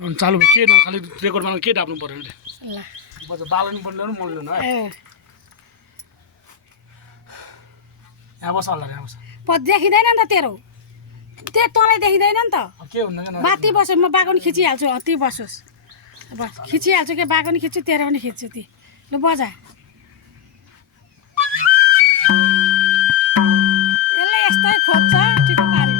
अनि चालु भयो के न खालि रेकर्ड बनाउनु के डाप्नु पर्यो नि ल बजा बालन पर्ने हो मल्नु न है यहाँ बस होला यहाँ बस देखिँदैन नि त तेरो तँलाई देखिँदैन नि त के हुन्न के बाती बस्यो म बागो नि खिचिहाल्छु ती बसोस् बस खिचिहाल्छु के बागो नि खिच्छु तेरो पनि खिच्छु ती ल बजा यसले यस्तै खोज्छ ठिक पारि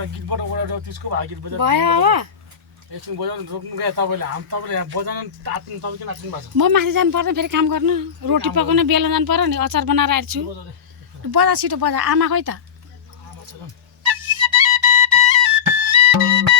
गीतबाट ओडाउँदा त्यसको भाइ गीत बजाउनु भयो हो एकछिन बजाउनु रोक्नु गए तपाईँले यहाँ बजाउनु तात्नु तपाईँ किन नाच्नु भएको छ म माथि जानु पर्दैन फेरि काम गर्नु रोटी पकाउनु बेला जानु पर्यो नि अचार बनाएर आएको छु बजा छिटो बजा आमा खोइ त आमा छ